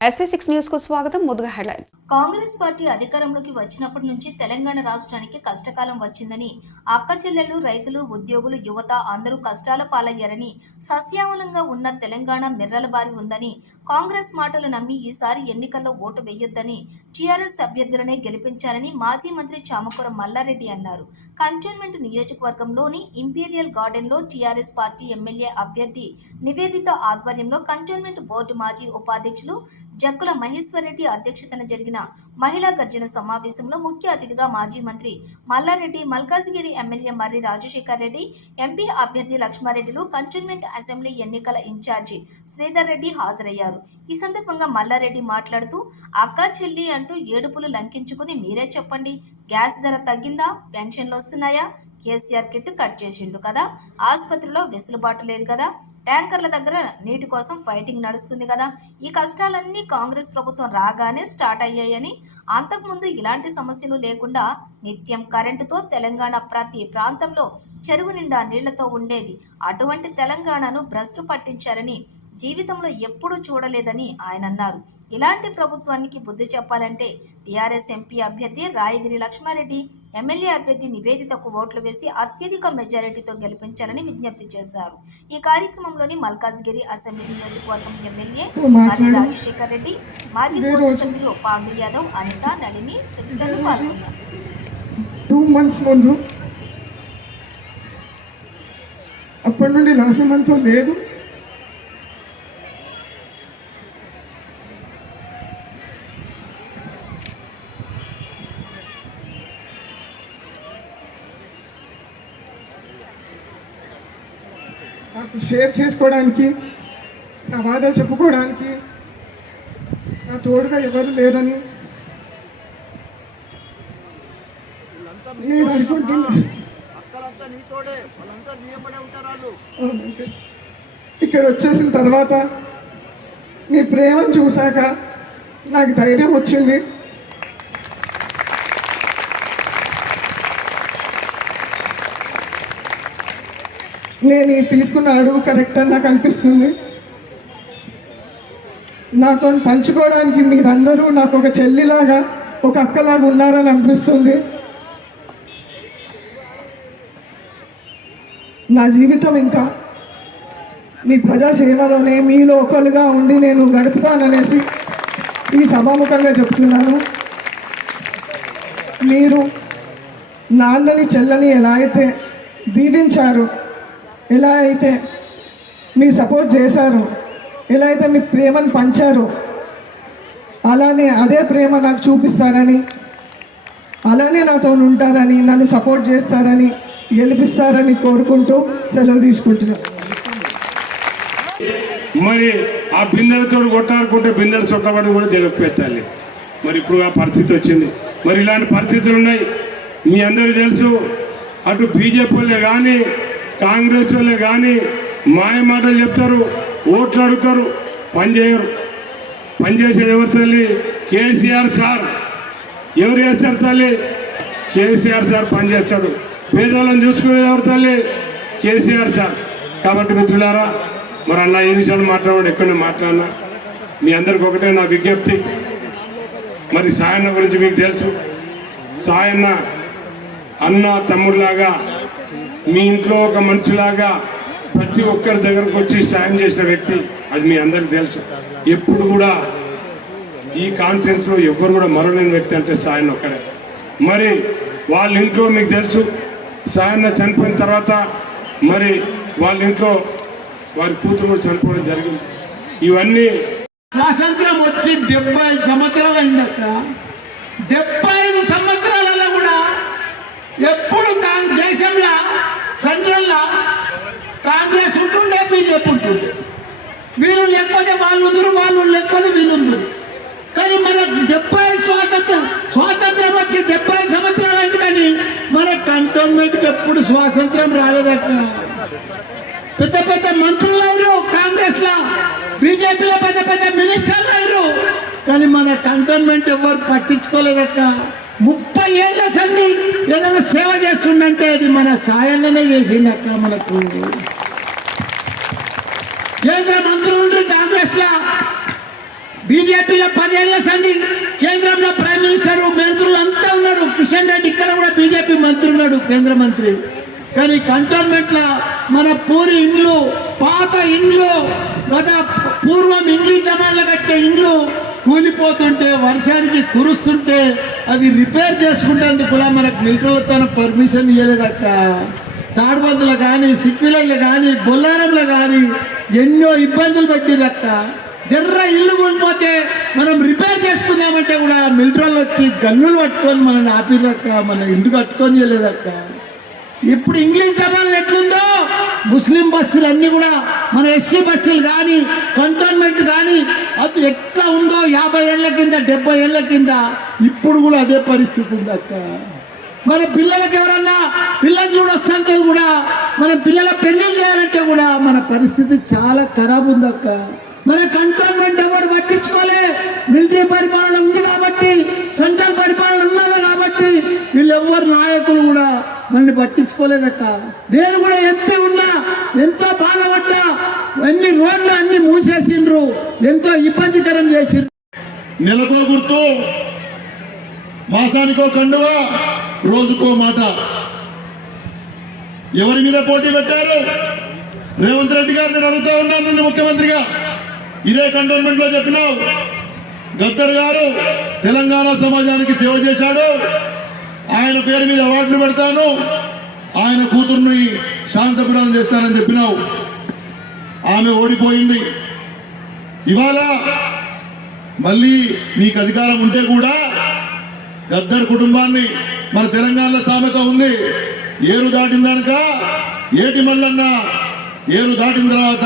SV six న్యూస్కు స్వాగతం ముందుగా హెడ్లైన్స్ కాంగ్రెస్ పార్టీ అధికారంలోకి వచ్చినప్పటి నుంచి తెలంగాణ రాష్ట్రానికి కష్టకాలం వచ్చిందని అక్క చెల్లెలు రైతులు ఉద్యోగులు యువత అందరూ కష్టాల పాలయ్యారని సస్యావలంగా ఉన్న తెలంగాణ మిర్రలబారి ఉందని కాంగ్రెస్ మాటలు నమ్మి ఈసారి ఎన్నికల్లో ఓటు వేయొద్దని టీఆర్ఎస్ అభ్యర్థులనే గెలిపించారని మాజీ మంత్రి చామకూర మల్లారెడ్డి అన్నారు. కంటోన్మెంట్ నియోజకవర్గంలోని ఇంపీరియల్ గార్డెన్లో టీఆర్ఎస్ పార్టీ ఎమ్మెల్యే అభ్యర్థి నివేదిత ఆధ్వర్యంలో కంటోన్మెంట్ బోర్డు మాజీ ఉపాధ్యక్షులు జక్కుల మహేశ్వరరెడ్డి అధ్యక్షతన జరిగిన మహిళా గర్జన సమావేశంలో ముఖ్య అతిథిగా మాజీ మంత్రి మల్లారెడ్డి మల్కాజిగిరి ఎమ్మెల్యే మర్రి రాజశేఖర్ రెడ్డి ఎంపీ అభ్యర్థి లక్ష్మారెడ్డిలు కంటోన్మెంట్ అసెంబ్లీ ఎన్నికల ఇన్ఛార్జి శ్రీధర్ రెడ్డి హాజరయ్యారు. ఈ సందర్భంగా మల్లారెడ్డి మాట్లాడుతూ అక్క చెల్లి అంటూ ఏడుపులు లంకించుకుని మీరే చెప్పండి. గ్యాస్ ధర తగ్గిందా? పెన్షన్లు వస్తున్నాయా? కేసీఆర్ కిట్ కట్ చేసిండు కదా. ఆసుపత్రిలో వెసులుబాటు లేదు కదా. ట్యాంకర్ల దగ్గర నీటి కోసం ఫైటింగ్ నడుస్తుంది కదా. ఈ కష్టాలన్నీ కాంగ్రెస్ ప్రభుత్వం రాగానే స్టార్ట్ అయ్యాయని అంతకుముందు ఇలాంటి సమస్యలు లేకుండా నిత్యం కరెంటుతో తెలంగాణ ప్రతి ప్రాంతంలో చెరువు నిండా నీళ్ళతో ఉండేది. అటువంటి తెలంగాణను భ్రష్టు పట్టించారని జీవితంలో ఎప్పుడూ చూడలేదని ఆయన అన్నారు. ఇలాంటి ప్రభుత్వానికి బుద్ధి చెప్పాలంటే టీఆర్ఎస్ ఎంపీ అభ్యర్థి రాయగిరి లక్ష్మారెడ్డి ఎమ్మెల్యే అభ్యర్థి నివేదితకు ఓట్లు వేసి అత్యధిక మెజారిటీతో గెలిపించాలని విజ్ఞప్తి చేశారు. ఈ కార్యక్రమంలోని మల్కాజ్గిరి అసెంబ్లీ నియోజకవర్గం ఎమ్మెల్యే రాజశేఖర్ రెడ్డి మాజీ బోర్డు సభ్యులు పాండు యాదవ్ అనిత నళిని తదితరులు పాల్గొన్నారు. టూ మంత్స్ ముందు అప్పటి నుండి మంత్ లేదు. షేర్ చేసుకోవడానికి నా బాధలు చెప్పుకోవడానికి నా తోడుగా ఎవరు లేరని నేను అనుకుంటున్నా. అక్కడంతా నీతోడే వాళ్ళంతా నీ వెంబడే ఉంటారు వాళ్ళు. అవునండి. ఇక్కడ వచ్చేసిన తర్వాత మీ ప్రేమను చూశాక నాకు ధైర్యం వచ్చింది. నేను ఇది తీసుకున్న అడుగు కరెక్ట్ అని నాకు అనిపిస్తుంది. నాతో పంచుకోవడానికి మీరందరూ నాకు ఒక చెల్లిలాగా ఒక అక్కలాగా ఉన్నారని అనిపిస్తుంది. నా జీవితం ఇంకా మీ ప్రజాసేవలోనే మీలో ఒకరుగా ఉండి నేను గడుపుతాననేసి ఈ సభాముఖంగా చెప్తున్నాను. మీరు నాన్నని చెల్లని ఎలా అయితే దీవించారు ఎలా అయితే మీ సపోర్ట్ చేశారు ఎలా అయితే మీ ప్రేమను పంచారు అలానే అదే ప్రేమ నాకు చూపిస్తారని అలానే నాతో ఉంటారని నన్ను సపోర్ట్ చేస్తారని గెలిపిస్తారని కోరుకుంటూ సెలవు తీసుకుంటున్నాను మరి ఆ బిందెలతో కొట్టాలనుకుంటే బిందెలు చుట్టబడి కూడా తెలియపెట్టాలి మరి ఇప్పుడు ఆ పరిస్థితి వచ్చింది. మరి ఇలాంటి పరిస్థితులు ఉన్నాయి. మీ అందరికీ తెలుసు అటు బీజేపీ వాళ్ళే కానీ కాంగ్రెస్ వాళ్ళే కానీ మాయ మాటలు చెప్తారు ఓట్లు అడుగుతారు పని చేయరు. పని చేసేది ఎవరు తల్లి? కేసీఆర్ సార్. ఎవరు చేస్తారు తల్లి? కేసీఆర్ సార్ పని చేస్తాడు. చూసుకునేది ఎవరు తల్లి? కేసీఆర్ సార్. కాబట్టి మిత్రులారా మరి అన్న ఈ విషయాలు మాట్లాడాడు ఎక్కడ మాట్లాడినా? మీ అందరికి ఒకటే నా విజ్ఞప్తి. మరి సాయన్న గురించి మీకు తెలుసు. సాయన్న అన్న తమ్ముడిలాగా మీ ఇంట్లో ఒక మనిషిలాగా ప్రతి ఒక్కరి దగ్గరకు వచ్చి సాయం చేసిన వ్యక్తి అది మీ అందరికి తెలుసు. ఎప్పుడు కూడా ఈ కాన్ఫరెన్స్లో ఎవరు కూడా మరలేని వ్యక్తి అంటే సాయన్న ఒక్కడే. మరి వాళ్ళ ఇంట్లో మీకు తెలుసు సాయన్న చనిపోయిన తర్వాత మరి వాళ్ళ ఇంట్లో వారి కూతురు కూడా చనిపోవడం జరిగింది. ఇవన్నీ స్వాతంత్రం వచ్చి డెబ్బై ఐదు సంవత్సరాలు అయిందక్క డెబ్బై ఐదు సంవత్సరాలలో కూడా ఎప్పుడు దేశంలో సెంట్రల్లో కాంగ్రెస్ ఉంటుండే బీజేపీ ఉంటుండే. వీళ్ళు లేకపోతే వాళ్ళు ఉందరు వాళ్ళు లేకపోతే వీళ్ళు ఉందరు. కానీ మన డెబ్బై స్వాతంత్ర స్వాతంత్రం వచ్చి డెబ్బై సంవత్సరాలు అయింది కానీ మన కంటోన్మెంట్కి ఎప్పుడు స్వాతంత్రం రాలేదక్క. పెద్ద పెద్ద మంత్రులు అయ్యారు కాంగ్రెస్ బీజేపీలో పెద్ద పెద్ద మినిస్టర్లు అయ్యారు. కానీ మన కంటోన్మెంట్ ఎవరు పట్టించుకోలేదక్క. ముప్పై ఏళ్ళ సంధి ఏదైనా సేవ చేస్తుందంటే అది మన సాయాన్నే చేసిండక్క మనకు. కేంద్ర మంత్రులు కాంగ్రెస్ లా బీజేపీలో పదేళ్ళ సంధి కేంద్రంలో ప్రైమ్ మినిస్టర్ మంత్రులు అంతా ఉన్నారు. కిషన్ రెడ్డి ఇక్కడ కూడా బీజేపీ మంత్రి ఉన్నాడు కేంద్ర మంత్రి. కానీ కంటోన్మెంట్లో మన పూరి ఇండ్లు పాత ఇండ్లు గత పూర్వం ఇంగ్లీష్ జమాన్లు కట్టే ఇండ్లు కూలిపోతుంటే వర్షానికి కురుస్తుంటే అవి రిపేర్ చేసుకుంటేందుకు కూడా మనకు మిల్టర్లతో పర్మిషన్ ఇవ్వలేదక్క తాడుబందులు కానీ సిక్విలైలు కానీ బొల్లారంలో కానీ ఎన్నో ఇబ్బందులు పెట్టిరక్క జర్ర ఇల్లు కొనిపోతే మనం రిపేర్ చేసుకుందామంటే కూడా మిలిటరీలు వచ్చి గన్నులు పట్టుకొని మనల్ని ఆపిరక్క మన ఇంటి కట్టుకొని చేయలేదక్క ఇప్పుడు ఇంగ్లీష్ జమాన్లు ఎట్లుందో? ముస్లిం బస్తీలు అన్నీ కూడా మన ఎస్సీ బస్తీలు కానీ కంటోన్మెంట్ కానీ అది ఎట్లా ఉందో యాభై ఏళ్ళ కింద డెబ్బై ఏళ్ళ కింద ఇప్పుడు కూడా అదే పరిస్థితి ఉంది అక్క. మన పిల్లలకి ఎవరన్నా పిల్లలు చూడొస్తుంటే కూడా మన పిల్లల పెళ్ళి చేయాలంటే కూడా మన పరిస్థితి చాలా ఖరాబ్ ఉంది అక్క. మన కంటోన్మెంట్ ఎవరు పట్టించుకోలే? మిలిటరీ పరిపాలన ఉంది కాబట్టి సెంట్రల్ పరిపాలన ఉన్నది వీళ్ళెవ్వరు నాయకులు కూడా మనల్ని పట్టించుకోలేదక్క. నేను కూడా ఎంపీ ఉన్నా ఎంతో బాధపడ్డా అన్ని రోడ్లు అన్ని మూసేసిండ్రు ఎంతో ఇబ్బందికరం చేసిండ్రు. నెలకో గుర్తు మాసానికో కండువ రోజుకో మాట. ఎవరి మీద పోటీ పెట్టారు? రేవంత్ రెడ్డి గారు నేను అడుగుతా ఉన్నాను ముఖ్యమంత్రిగా. ఇదే కంటోన్మెంట్లో చెప్పినావు. గద్దర్ గారు తెలంగాణ సమాజానికి సేవ చేశాడు. ఆయన పేరు మీద అవార్డులు పెడతాను. ఆయన కూతుర్ని శాంతపురాలు చేస్తానని చెప్పినావు. ఆమె ఓడిపోయింది. ఇవాళ మళ్ళీ నీకు అధికారం ఉంటే కూడా గద్దర్ కుటుంబాన్ని మన తెలంగాణలో సామెత ఉంది. ఏరు దాటిన దానిక ఏటి మల్లన్న ఏరు దాటిన తర్వాత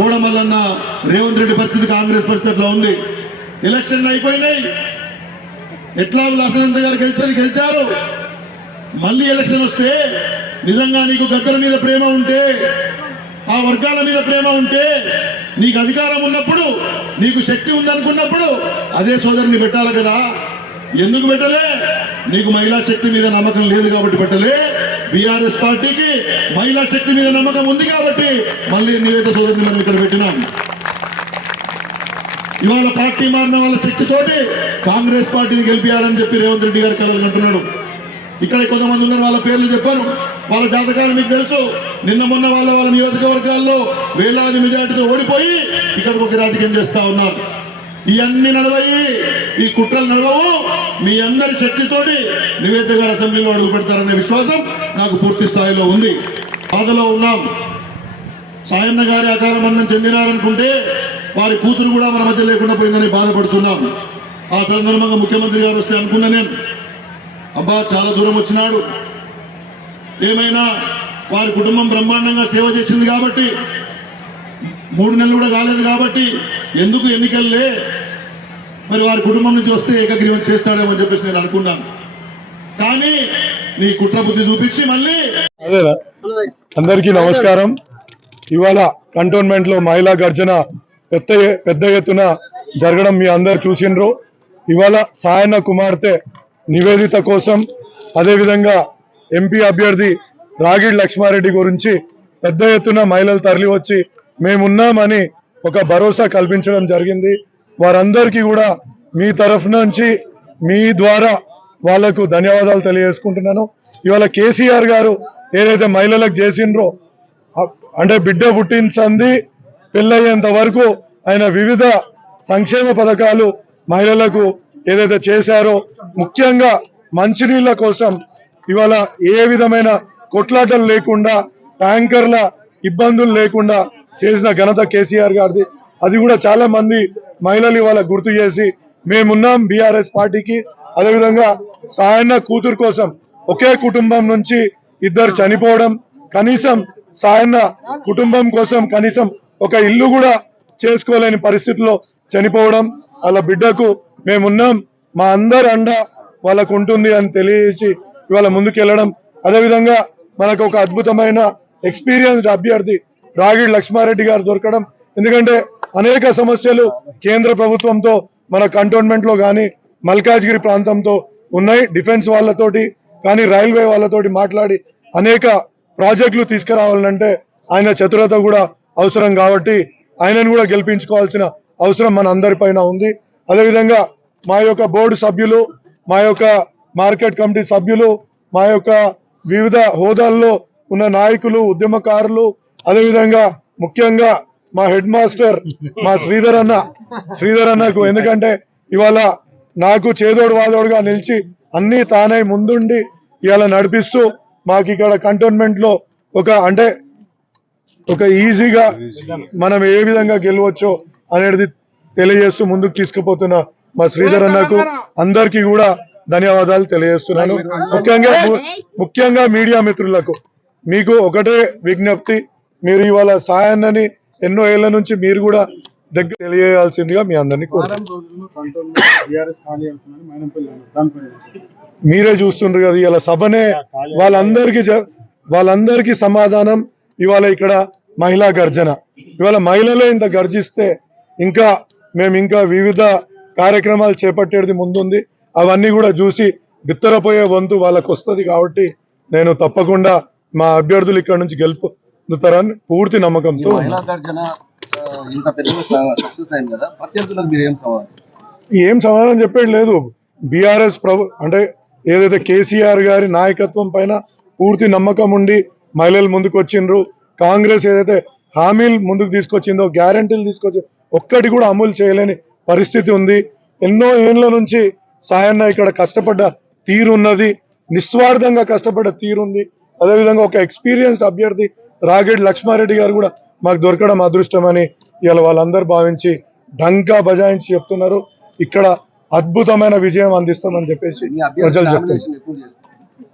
గోడ మల్లన్న రేవంత్ రెడ్డి పరిస్థితి కాంగ్రెస్ పరిస్థితిలో ఉంది. ఎలక్షన్లు అయిపోయినాయి. ఎట్లా లసనంత గారు గెలిచేది గెలిచారు. మళ్ళీ ఎలక్షన్ వస్తే నిజంగా నీకు దగ్గర మీద ప్రేమ ఉంటే ఆ వర్గాల మీద ప్రేమ ఉంటే నీకు అధికారం ఉన్నప్పుడు నీకు శక్తి ఉందనుకున్నప్పుడు అదే సోదరుని పెట్టాలి కదా. ఎందుకు పెట్టలే? నీకు మహిళా శక్తి మీద నమ్మకం లేదు కాబట్టి పెట్టలే. బీఆర్ఎస్ పార్టీకి మహిళా శక్తి మీద నమ్మకం ఉంది కాబట్టి మళ్ళీ నివేద సోదరుని మనం ఇక్కడ పెట్టినాం. ఇవాళ పార్టీ మారిన వాళ్ళ శక్తితోటి కాంగ్రెస్ పార్టీని గెలిపించాలని చెప్పి రేవంత్ రెడ్డి గారు కలలు అంటున్నాడు. ఇక్కడ కొంతమంది ఉన్నారు వాళ్ళ పేర్లు చెప్పాను వాళ్ళ జాతకాలు మీకు తెలుసు. నిన్న మొన్న వాళ్ళ వాళ్ళ నియోజకవర్గాల్లో వేలాది మెజార్టీతో ఓడిపోయి ఇక్కడికి ఒక రాజకీయం చేస్తా ఉన్నారు. ఇవన్నీ నడవయి ఈ కుట్రలు నడవవు. మీ అందరి శక్తితోటి నివేద గారు అసెంబ్లీలో అడుగు పెడతారనే విశ్వాసం నాకు పూర్తి స్థాయిలో ఉంది. బాధలో ఉన్నాం. సాయన్న గారి అకాల అందం చెందినారనుకుంటే వారి కూతురు కూడా మన మధ్య లేకుండా పోయిందని బాధపడుతున్నాం. ఆ సందర్భంగా ముఖ్యమంత్రి గారు వస్తే అనుకున్నా నేను అబ్బా చాలా దూరం వచ్చినాడు. ఏమైనా వారి కుటుంబం బ్రహ్మాండంగా సేవ చేసింది కాబట్టి మూడు నెలలు కూడా కాలేదు కాబట్టి ఎందుకు ఎన్నికల్లే మరి వారి కుటుంబం నుంచి వస్తే ఏకగ్రీవం చేస్తాడేమో అని చెప్పేసి నేను అనుకున్నాను కానీ నీ కుట్ర బుద్ధి చూపించి మళ్ళీ అదేనా అందరికీ నమస్కారం. ఇవాళ కంటోన్మెంట్లో మహిళా గర్జన పెద్ద పెద్ద ఎత్తున జరగడం మీ అందరు చూసిండ్రు. ఇవాళ సాయన్న కుమార్తె నివేదిత కోసం అదేవిధంగా ఎంపీ అభ్యర్థి రాగిడి లక్ష్మారెడ్డి గురించి పెద్ద ఎత్తున మహిళలు తరలి వచ్చి మేమున్నామని ఒక భరోసా కల్పించడం జరిగింది. వారందరికీ కూడా మీ తరఫు నుంచి మీ ద్వారా వాళ్ళకు ధన్యవాదాలు తెలియజేసుకుంటున్నాను. ఇవాళ కేసీఆర్ గారు ఏదైతే మహిళలకు చేసిండ్రో అంటే బిడ్డ పుట్టించంది పెళ్ళయ్యేంత వరకు ఆయన వివిధ సంక్షేమ పథకాలు మహిళలకు ఏదైతే చేశారో ముఖ్యంగా మంచినీళ్ళ కోసం ఇవాళ ఏ విధమైన కొట్లాటలు లేకుండా ట్యాంకర్ల ఇబ్బందులు లేకుండా చేసిన ఘనత కేసీఆర్ గారిది. అది కూడా చాలా మంది మహిళలు ఇవాళ గుర్తు చేసి మేమున్నాం బీఆర్ఎస్ పార్టీకి. అదేవిధంగా సాయన్న కూతురు కోసం ఒకే కుటుంబం నుంచి ఇద్దరు చనిపోవడం కనీసం సాయన్న కుటుంబం కోసం కనీసం ఒక ఇల్లు కూడా చేసుకోలేని పరిస్థితిలో చనిపోవడం వాళ్ళ బిడ్డకు మేమున్నాం మా అందరి అండ వాళ్ళకు ఉంటుంది అని తెలియజేసి ఇవాళ ముందుకెళ్ళడం. అదేవిధంగా మనకు ఒక అద్భుతమైన ఎక్స్పీరియన్స్డ్ అభ్యర్థి రాగిడ్ లక్ష్మారెడ్డి గారు దొరకడం. ఎందుకంటే అనేక సమస్యలు కేంద్ర ప్రభుత్వంతో మన కంటోన్మెంట్లో కానీ మల్కాజ్గిరి ప్రాంతంతో ఉన్నాయి. డిఫెన్స్ వాళ్ళతోటి కానీ రైల్వే వాళ్ళతోటి మాట్లాడి అనేక ప్రాజెక్టులు తీసుకురావాలంటే ఆయన చతురత కూడా అవసరం కాబట్టి ఆయనను కూడా గెలిపించుకోవాల్సిన అవసరం మన అందరిపైన ఉంది. అదేవిధంగా మా యొక్క బోర్డు సభ్యులు మా యొక్క మార్కెట్ కమిటీ సభ్యులు మా యొక్క వివిధ హోదాల్లో ఉన్న నాయకులు ఉద్యమకారులు అదేవిధంగా ముఖ్యంగా మా హెడ్ మాస్టర్ మా శ్రీధర్ అన్న. శ్రీధర్ అన్నకు ఎందుకంటే ఇవాళ నాకు చేదోడు వాదోడుగా నిలిచి అన్నీ తానై ముందుండి ఇవాళ నడిపిస్తూ మాకు ఇక్కడ కంటోన్మెంట్లో ఒక అంటే ఒక ఈజీగా మనం ఏ విధంగా గెలవచ్చో అనేది తెలియజేస్తూ ముందుకు తీసుకుపోతున్న మా శ్రీధర్ అన్నకు అందరికీ కూడా ధన్యవాదాలు తెలియజేస్తున్నాను. ముఖ్యంగా ముఖ్యంగా మీడియా మిత్రులకు మీకు ఒకటే విజ్ఞప్తి మీరు ఇవాళ సాయాన్నని ఎన్నో ఏళ్ళ నుంచి మీరు కూడా దగ్గర తెలియజేయాల్సిందిగా మీ అందరినీ కోరుతున్నాను. మీరే చూస్తుండ్రు కదా ఇవాళ సభనే వాళ్ళందరికీ జ- వాళ్ళందరికీ సమాధానం ఇవాళ ఇక్కడ మహిళా గర్జన. ఇవాళ మహిళలే ఇంత గర్జిస్తే ఇంకా మేము ఇంకా వివిధ కార్యక్రమాలు చేపట్టేది ముందుంది. అవన్నీ కూడా చూసి బిత్తరపోయే వంతు వాళ్ళకు వస్తుంది కాబట్టి నేను తప్పకుండా మా అభ్యర్థులు ఇక్కడ నుంచి గెలుపుతారని పూర్తి నమ్మకంతో ఏం సమాధానం చెప్పేది లేదు. బీఆర్ఎస్ ప్రభు అంటే ఏదైతే కేసీఆర్ గారి నాయకత్వం పైన పూర్తి నమ్మకం ఉండి మహిళలు ముందుకు వచ్చిండ్రు. కాంగ్రెస్ ఏదైతే హామీలు ముందుకు తీసుకొచ్చిందో గ్యారంటీలు తీసుకొచ్చి ఒక్కటి కూడా అమలు చేయలేని పరిస్థితి ఉంది. ఎన్నో ఏళ్ళ నుంచి సాయన్న ఇక్కడ కష్టపడ్డ తీరున్నది నిస్వార్థంగా కష్టపడ్డ తీరుంది. అదేవిధంగా ఒక ఎక్స్పీరియన్స్డ్ అభ్యర్థి రాగేడ్ లక్ష్మారెడ్డి గారు కూడా మాకు దొరకడం అదృష్టమని ఇవాళ వాళ్ళందరూ భావించి డంకా బజాయించి చెప్తున్నారు. ఇక్కడ అద్భుతమైన విజయం అందిస్తామని చెప్పేసి ప్రజలు చెప్తున్నారు. చేస్తారు?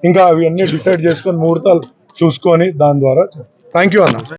ఇంకా అవి అన్ని డిసైడ్ చేసుకొని ముహూర్తాలు చూసుకొని దాని ద్వారా థ్యాంక్ యూ అన్న.